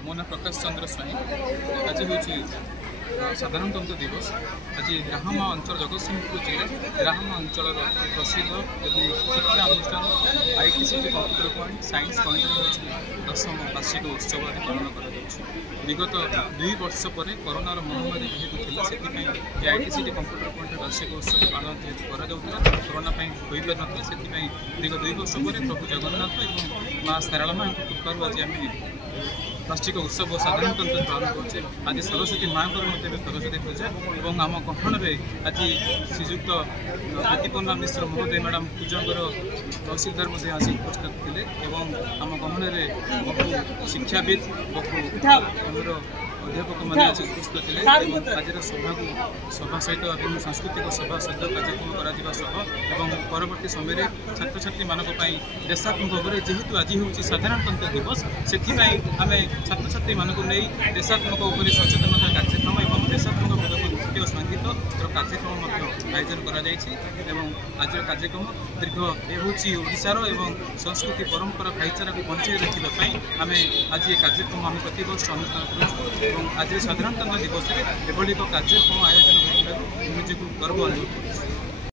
मो ना प्रकाश चंद्र स्वाई। आज हूँ साधारणतंत्र दिवस। आज राहमा अंचल जगतसिंहपुर जिला राहमा अंचल प्रसिद्ध शिक्षा अनुष्ठान ITCT computer point science point 10म वार्षिक उत्सव आज पालन कर विगत 2 वर्ष पर कोरोनार महामारी जेहेतु था से ITCT कंप्यूटर पॉइंट वार्षिक उत्सव पालन जेहेतु कोरोना हो पार ना से दीर्घ 2 वर्ष पर प्रभु जगन्नाथ और माँ साराला माँ कृपार आज आम वार्षिक उत्सव साधारणतंत्र पालन करें। आज सरस्वती माँ सरस्वती पूजा और आम गहन में आज श्रीजुक्त प्रतिपन्ना मिश्र महोदय मैडम पूजकर तहसीलदार आसी उपस्थित थे और आम गहन में बहु शिक्षाविद बहु अध्यापक मैंने आज उपस्थित थे। आज सभा सहित सांस्कृतिक सभा सहित कार्यक्रम कर परवर्ती समय छात्र छात्री मानक देशात्मक भाव में जेहेतु आज हूँ साधारणतंत्र दिवस से आम छात्र छात्री मानक नहीं देशात्मक सचेतनता कार्यक्रम और देशात्मक तृतीय संगीत कार्यक्रम आयोजन कर आज कार्यक्रम दीर्घ ये हूँ ओडिशार एवं संस्कृति परंपरा भाईचारा को बंचाई रखापी आम आज ये कार्यक्रम आम प्रतिवर्ष अनुष्ठान करूँ। आज साधारणतंत्र दिवस में एभली एक कार्यक्रम आयोजन होगा निजे गर्व अनुभव करूँ।